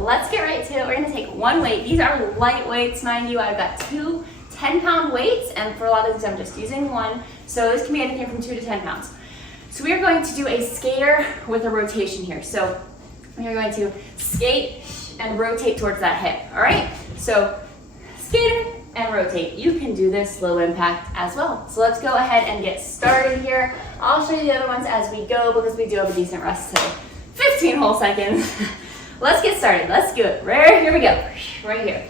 let's get right to it. We're gonna take one weight. These are light weights, mind you. I've got two 10-pound weights, and for a lot of these I'm just using one. So this can be anything from 2 to 10 pounds. So we are going to do a skater with a rotation here. So we are going to skate and rotate towards that hip, all right? So skater and rotate. You can do this low impact as well. So let's go ahead and get started here. I'll show you the other ones as we go because we do have a decent rest today. 15 whole seconds. Let's get started. Let's do it. Right, here we go. Right here.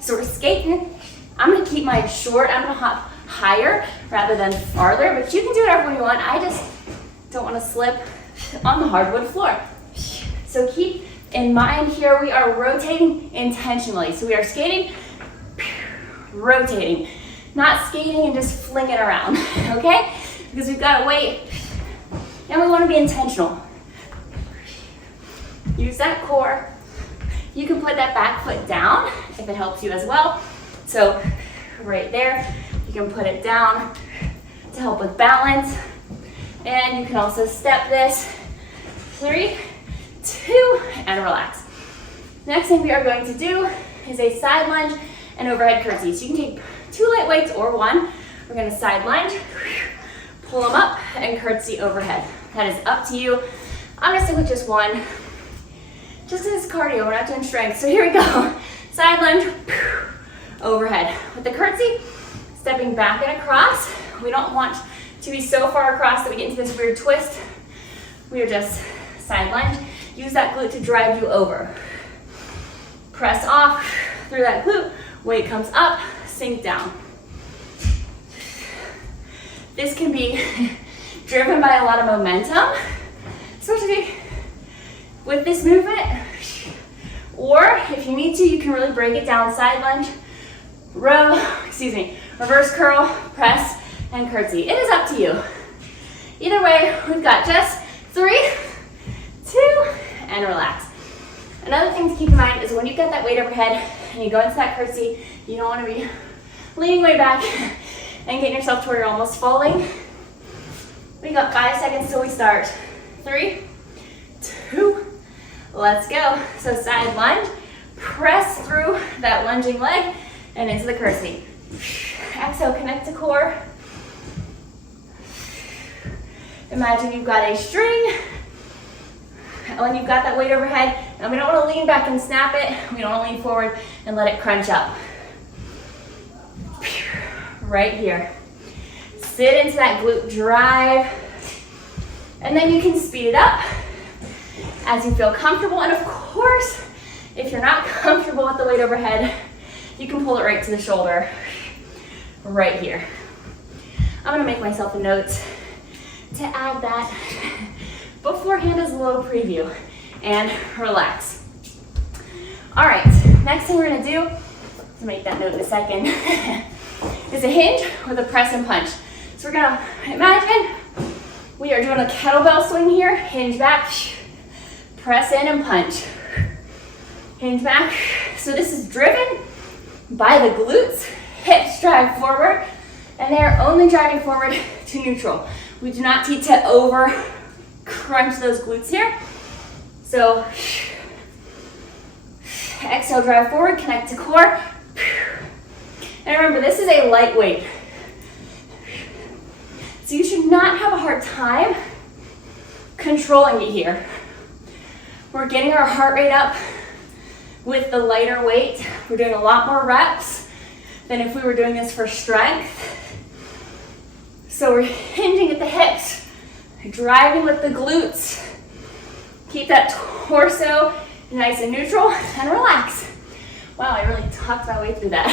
So we're skating. I'm gonna keep mine short. I'm gonna hop higher rather than farther, but you can do whatever you want. I just don't want to slip on the hardwood floor. So keep in mind here, we are rotating intentionally. So we are skating, rotating, not skating and just flinging around, okay? Because we've got to wait, and we want to be intentional. Use that core. You can put that back foot down if it helps you as well. So right there, you can put it down to help with balance. And you can also step this. 3, 2, and relax. Next thing we are going to do is a side lunge and overhead curtsy. So you can take 2 light weights or 1. We're gonna side lunge, pull them up, and curtsy overhead. That is up to you. I'm gonna stick with just 1. Just because it's cardio, we're not doing strength. So here we go. Side lunge, overhead. With the curtsy, stepping back and across. We don't want to be so far across that we get into this weird twist. We are just side lunge. Use that glute to drive you over. Press off through that glute. Weight comes up, sink down. This can be driven by a lot of momentum, especially with this movement. Or if you need to, you can really break it down. Side lunge, reverse curl, press, and curtsy. It is up to you. Either way, we've got just 3, 2, and relax. Another thing to keep in mind is when you've got that weight overhead and you go into that curtsy, you don't want to be leaning way back and getting yourself to where you're almost falling. We got 5 seconds till we start. 3, 2, let's go. So side lunge, press through that lunging leg and into the curtsy. Exhale, connect to core. Imagine you've got a string. When you've got that weight overhead, and we don't want to lean back and snap it. We don't want to lean forward and let it crunch up. Right here. Sit into that glute drive. And then you can speed it up as you feel comfortable. And of course, if you're not comfortable with the weight overhead, you can pull it right to the shoulder. Right here. I'm gonna make myself a note to add that beforehand as a little preview, and relax. All right, next thing we're gonna do, to make that note in a second, is a hinge with a press and punch. So we're gonna imagine we are doing a kettlebell swing here, hinge back, press in and punch. Hinge back. So this is driven by the glutes, hips drive forward, and they're only driving forward to neutral. We do not need to over crunch those glutes here. So exhale, drive forward, connect to core. And remember, this is a light weight. So you should not have a hard time controlling it here. We're getting our heart rate up with the lighter weight. We're doing a lot more reps than if we were doing this for strength. So we're hinging at the hips, driving with the glutes. Keep that torso nice and neutral, and relax. Wow, I really talked my way through that.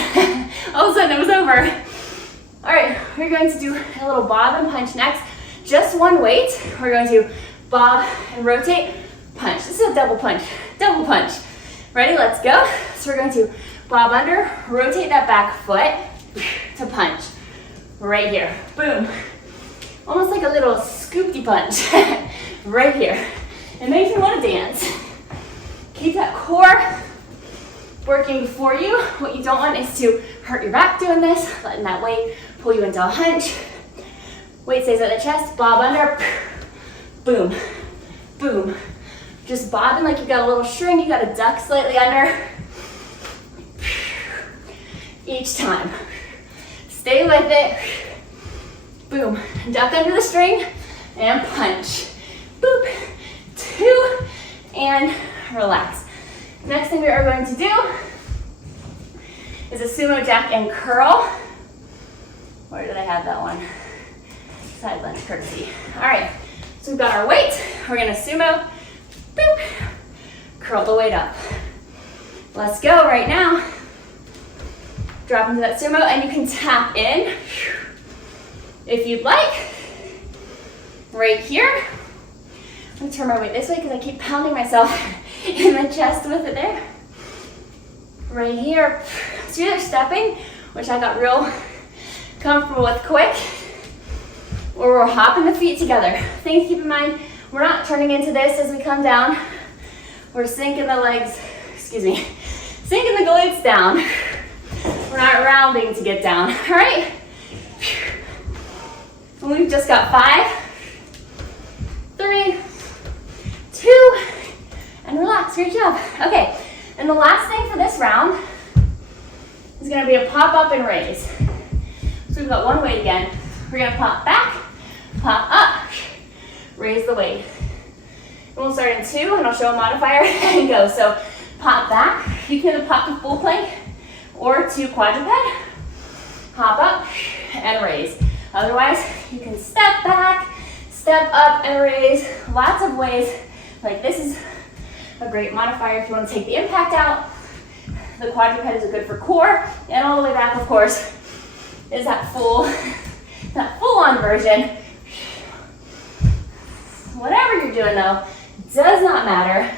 All of a sudden it was over. All right, we're going to do a little bob and punch next. Just one weight. We're going to bob and rotate, punch. This is a double punch, double punch. Ready, let's go. So we're going to bob under, rotate that back foot to punch. Right here, boom. Almost like a little scoopy punch, right here. It makes me want to dance. Keep that core working for you. What you don't want is to hurt your back doing this, letting that weight pull you into a hunch. Weight stays at the chest, bob under, boom, boom, just bobbing like you got a little string, you got to duck slightly under. Each time. Stay with it. Boom. Duck under the string and punch. Boop. 2 and relax. Next thing we are going to do is a sumo jack and curl. Where did I have that one? Side lunge curtsy. All right, so we've got our weight. We're gonna sumo, boop, curl the weight up. Let's go right now. Drop into that sumo and you can tap in if you'd like. Right here. I'm gonna turn my weight this way because I keep pounding myself in the chest with it there. Right here. So you're either stepping, which I got real comfortable with quick, or we're hopping the feet together. Things to keep in mind, we're not turning into this as we come down. We're sinking the legs, sinking the glutes down. We're not rounding to get down, all right? And we've just got 5, 3, 2, and relax, great job. Okay, and the last thing for this round is gonna be a pop up and raise. So we've got one weight again. We're gonna pop back, pop up, raise the weight. And we'll start in 2, and I'll show a modifier and go. So pop back, you can either pop to full plank or to quadruped, hop up and raise. Otherwise, you can step back, step up and raise. Lots of ways. Like this is a great modifier if you want to take the impact out. The quadruped is good for core, and all the way back, of course, is that full-on version. Whatever you're doing though, does not matter.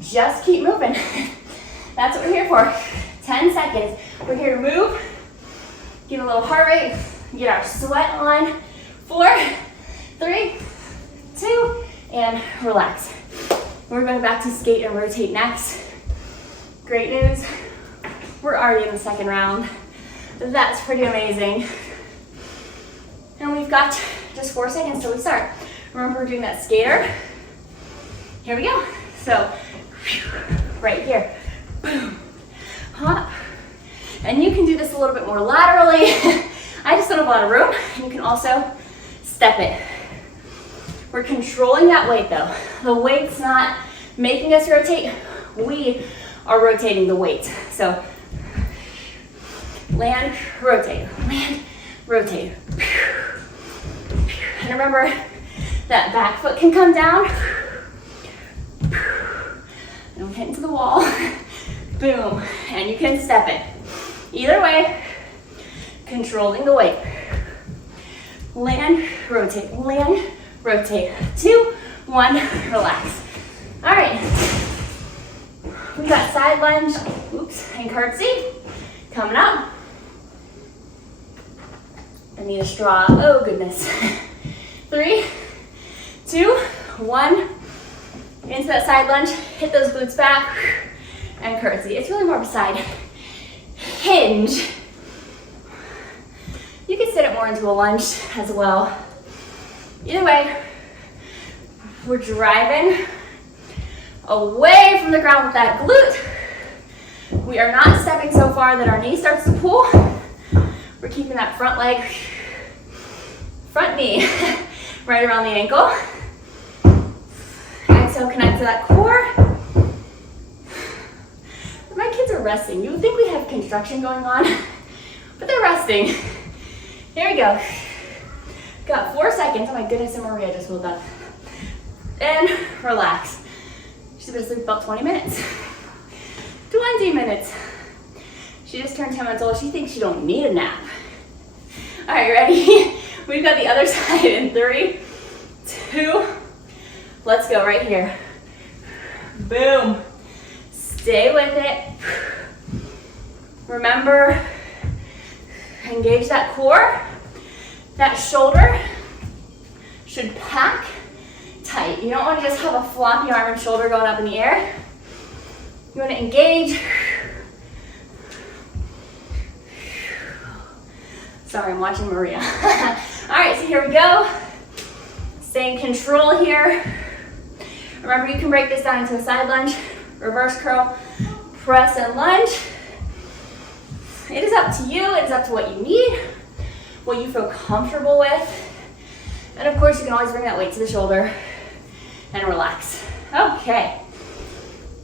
Just keep moving. That's what we're here for. 10 seconds. We're here to move, get a little heart rate, get our sweat on. 4, 3, 2, and relax. We're going back to skate and rotate next. Great news. We're already in the second round. That's pretty amazing. And we've got just 4 seconds till we start. Remember, we're doing that skater. Here we go. So, right here. Boom. Hop. And you can do this a little bit more laterally. I just don't have a lot of room. You can also step it. We're controlling that weight though. The weight's not making us rotate. We are rotating the weight. So, land, rotate, land, rotate. And remember, that back foot can come down. Don't hit into the wall. Boom, and you can step it. Either way, controlling the weight. Land, rotate, 2, 1, relax. All right, we've got side lunge, and curtsy coming up. I need a straw, oh goodness. 3, 2, 1, into that side lunge, hit those glutes back, and curtsy. It's really more of a side hinge. You can sit it more into a lunge as well. Either way, we're driving away from the ground with that glute. We are not stepping so far that our knee starts to pull. We're keeping that front leg, front knee right around the ankle. Exhale, connect to that core. My kids are resting. You would think we have construction going on, but they're resting. Here we go. Got 4 seconds. Oh my goodness, and Maria just woke up. And relax. She's gonna sleep about 20 minutes. 20 minutes. She just turned 10 months old. She thinks she don't need a nap. All right, ready? We've got the other side in 3, 2, let's go right here. Boom. Stay with it. Remember, engage that core. That shoulder should pack tight. You don't want to just have a floppy arm and shoulder going up in the air. You want to engage. Sorry, I'm watching Maria. All right, so here we go. Stay in control here. Remember, you can break this down into a side lunge, reverse curl, press and lunge. It is up to you. It is up to what you need, what you feel comfortable with. And of course, you can always bring that weight to the shoulder and relax. Okay.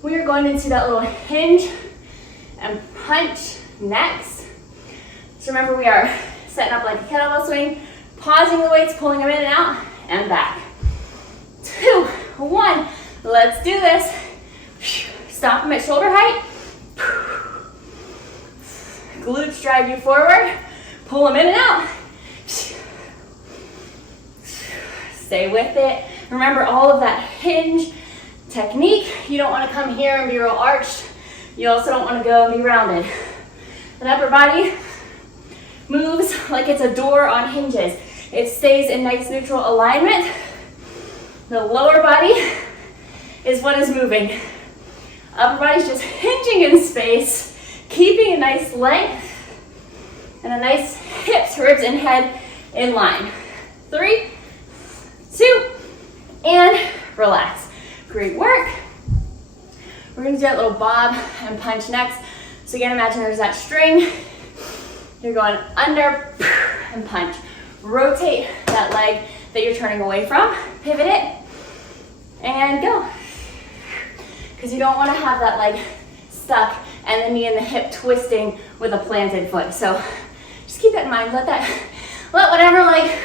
We are going into that little hinge and punch next. So remember, we are setting up like a kettlebell swing, pausing the weights, pulling them in and out, and back. 2, 1, let's do this. Stop them at shoulder height. Glutes drive you forward. Pull them in and out. Stay with it. Remember all of that hinge technique. You don't want to come here and be real arched. You also don't want to go and be rounded. The upper body moves like it's a door on hinges. It stays in nice neutral alignment. The lower body is what is moving. Upper body's just hinging in space, keeping a nice length and a nice hips, ribs, and head in line. 3, 2, and relax. Great work. We're gonna do that little bob and punch next. So again, imagine there's that string. You're going under and punch. Rotate that leg that you're turning away from. Pivot it and go. Because you don't want to have that leg stuck and the knee and the hip twisting with a planted foot. So just keep that in mind. Let whatever leg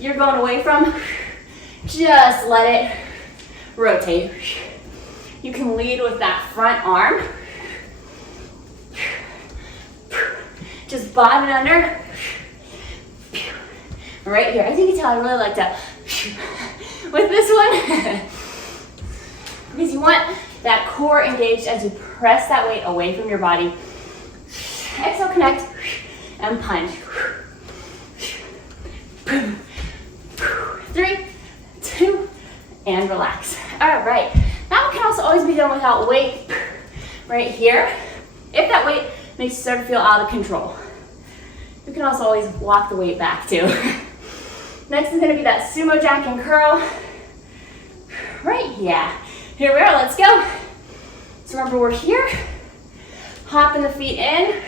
you're going away from, just let it rotate. You can lead with that front arm. Just bob it under. Right here. As you can tell, I really like to with this one because you want that core engaged as you press that weight away from your body. Exhale, connect, and punch. 3, 2, and relax. All right. That one can also always be done without weight right here. If that weight makes you start to feel out of control, you can also always walk the weight back too. Next is going to be that sumo jack and curl. Right, yeah. Here we are, let's go. So remember, we're here. Hopping the feet in,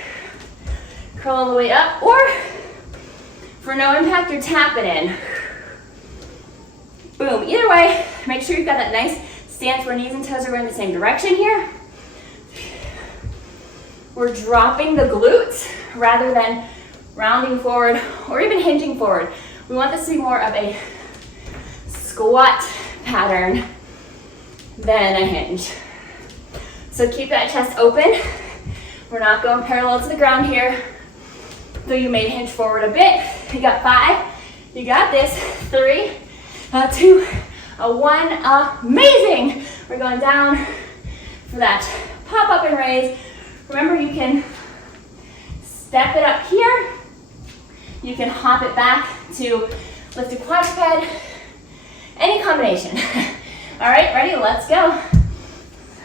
curling the way up, or for no impact, you're tapping in. Boom. Either way, make sure you've got that nice stance where knees and toes are going the same direction here. We're dropping the glutes rather than rounding forward or even hinging forward. We want this to be more of a squat pattern than a hinge. So keep that chest open. We're not going parallel to the ground here, though you may hinge forward a bit. You got 5, you got this. 3, 2, 1, amazing. We're going down for that pop up and raise. Remember, you can step it up here. You can hop it back to lifted quadruped, any combination. All right, ready? Let's go.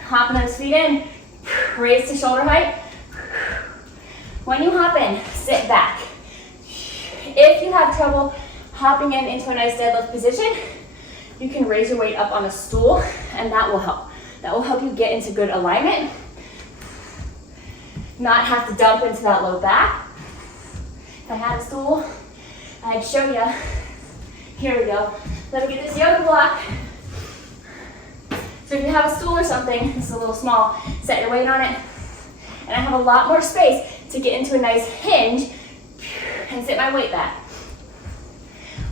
Hopping those feet in, raise to shoulder height. When you hop in, sit back. If you have trouble hopping into a nice deadlift position, you can raise your weight up on a stool, and that will help. That will help you get into good alignment, not have to dump into that low back. If I had a stool, I'd show you. Here we go. Let me get this yoga block. So if you have a stool or something, this is a little small, set your weight on it. And I have a lot more space to get into a nice hinge and sit my weight back.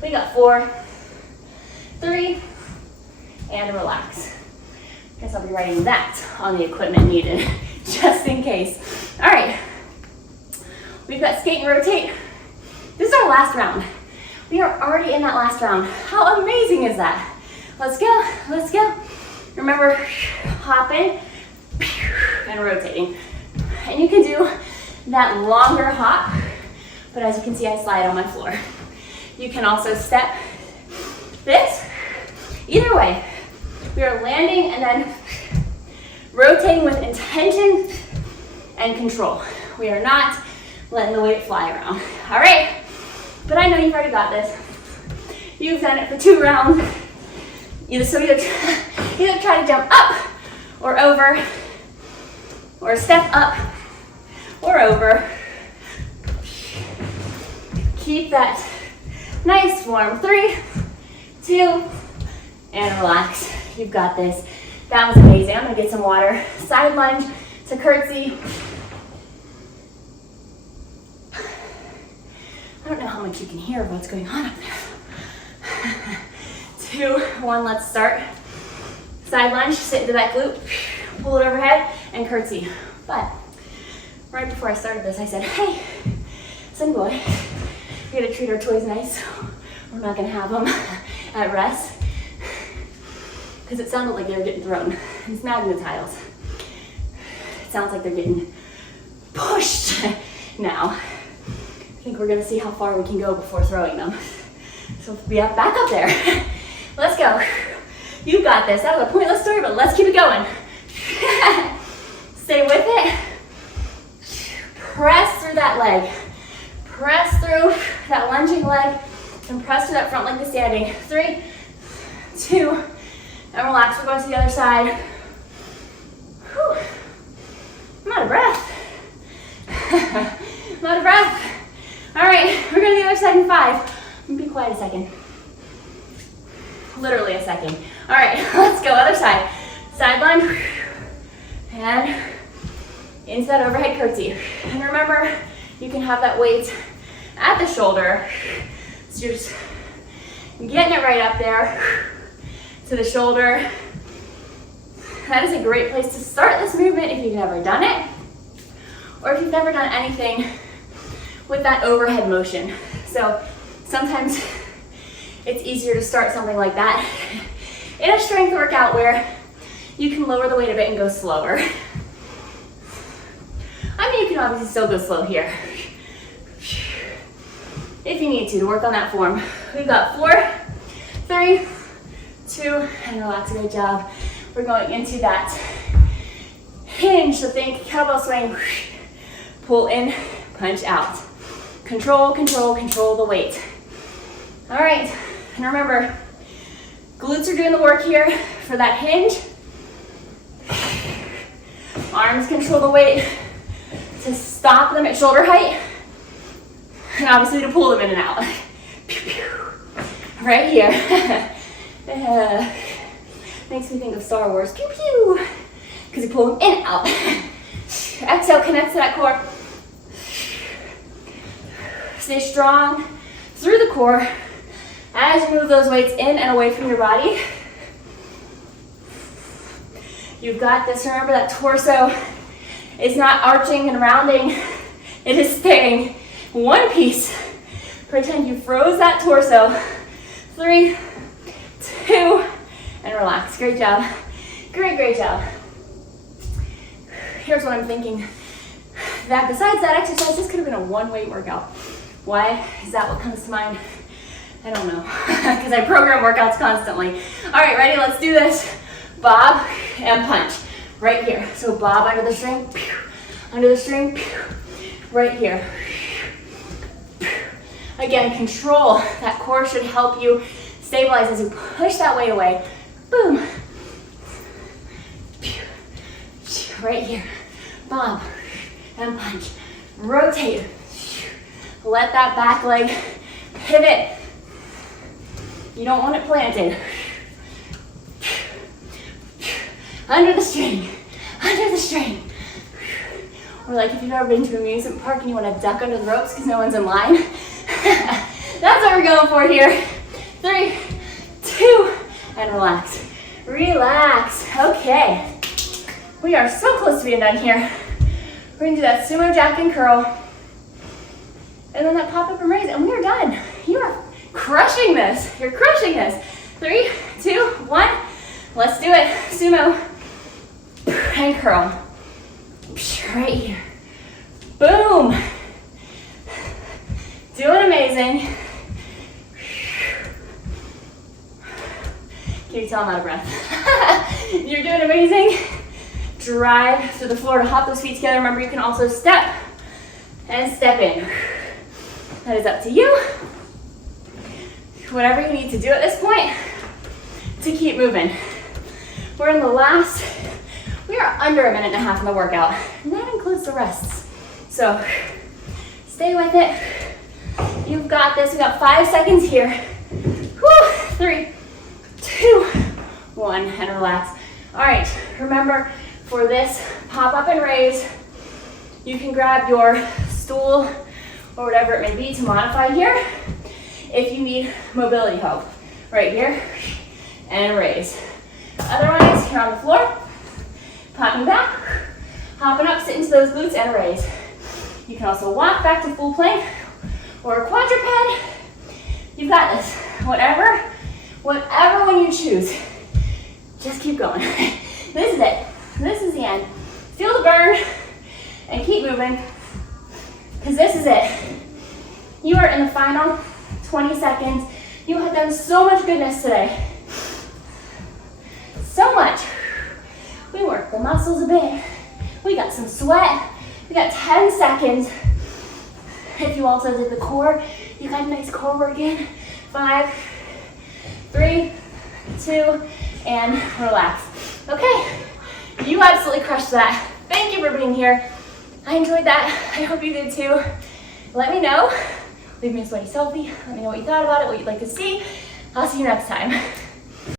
We got 4, 3, and relax. Guess I'll be writing that on the equipment needed, just in case. All right, we've got skate and rotate. This is our last round. We are already in that last round. How amazing is that? Let's go, let's go. Remember, hopping and rotating. And you can do that longer hop, but as you can see, I slide on my floor. You can also step this. Either way, we are landing and then rotating with intention and control. We are not letting the weight fly around. All right, but I know you've already got this. You've done it for 2 rounds. Either try to jump up or over, or step up or over. Keep that nice form. 3, 2, and relax. You've got this. That was amazing. I'm gonna get some water. Side lunge to curtsy. I don't know how much you can hear of what's going on up there. 2, 1, let's start. Side lunge, sit into that glute, pull it overhead, and curtsy. But right before I started this, I said, hey, son boy, we gotta treat our toys nice. We're not gonna have them at rest. Because it sounded like they were getting thrown. It's magnetized. It sounds like they're getting pushed now. I think we're gonna see how far we can go before throwing them. So be back up there. Let's go. You got this. That was a pointless story, but let's keep it going. Stay with it. Press through that leg. Press through that lunging leg and press through that front leg to standing. 3, 2, and relax. We're going to the other side. Whew. I'm out of breath. I'm out of breath. All right, we're going to the other side in 5. I'm gonna be quiet a second. Literally a second. All right, let's go, other side. Side lunge, and into that overhead curtsy. And remember, you can have that weight at the shoulder. So you're just getting it right up there to the shoulder. That is a great place to start this movement if you've never done it, or if you've never done anything with that overhead motion. So sometimes it's easier to start something like that in a strength workout where you can lower the weight a bit and go slower. I mean, you can obviously still go slow here if you need to work on that form. We've got 4, 3, 2, and relax. Great job. We're going into that hinge. So think kettlebell swing. Pull in, punch out. Control, control, control the weight. All right, and remember, glutes are doing the work here for that hinge. Arms control the weight to stop them at shoulder height, and obviously to pull them in and out. Right here. Makes me think of Star Wars. Pew pew. Because you pull them in and out. Exhale, connect to that core. Stay strong through the core as you move those weights in and away from your body. You've got this. Remember that torso is not arching and rounding. It is staying one piece. Pretend you froze that torso. 3, 2, and relax. Great job. Great, great job. Here's what I'm thinking. That besides that exercise, this could have been a one-weight workout. Why is that what comes to mind? I don't know, because I program workouts constantly. All right, ready? Let's do this. Bob and punch right here. So bob under the string, under the string, right here. Again, control. That core should help you stabilize as you push that weight away. Boom. Right here. Bob and punch. Rotate. Let that back leg pivot. You don't want it planted. Under the string. Under the string. Or like if you've ever been to an amusement park and you want to duck under the ropes because no one's in line. That's what we're going for here. 3, 2, and relax. Relax. Okay. We are so close to being done here. We're going to do that sumo jack and curl. And then that pop up and raise, and we are done. You are crushing this. You're crushing this. 3, 2, 1. Let's do it. Sumo and curl. Right here. Boom. Doing amazing. Can you tell I'm out of breath? You're doing amazing. Drive through the floor to hop those feet together. Remember, you can also step and step in. That is up to you. whatever you need to do at this point to keep moving. We're in the last, we are under a minute and a half in the workout, and that includes the rests. So stay with it. You've got this. We got 5 seconds here. Whew. 3, 2, 1, and relax. All right, remember for this pop up and raise, you can grab your stool or whatever it may be to modify here if you need mobility help. Right here, and raise. Otherwise, you're on the floor, popping back, hopping up, sit into those glutes and raise. You can also walk back to full plank or a quadruped. You've got this. Whatever one you choose. Just keep going. This is it. This is the end. Feel the burn and keep moving, because this is it. You are in the final 20 seconds. You have done so much goodness today. So much. We worked the muscles a bit. We got some sweat. We got 10 seconds. If you also did the core, you got a nice core work in. 5, 3, 2, and relax. Okay, you absolutely crushed that. Thank you for being here. I enjoyed that. I hope you did too. Let me know. Leave me a sweaty selfie. Let me know what you thought about it, what you'd like to see. I'll see you next time.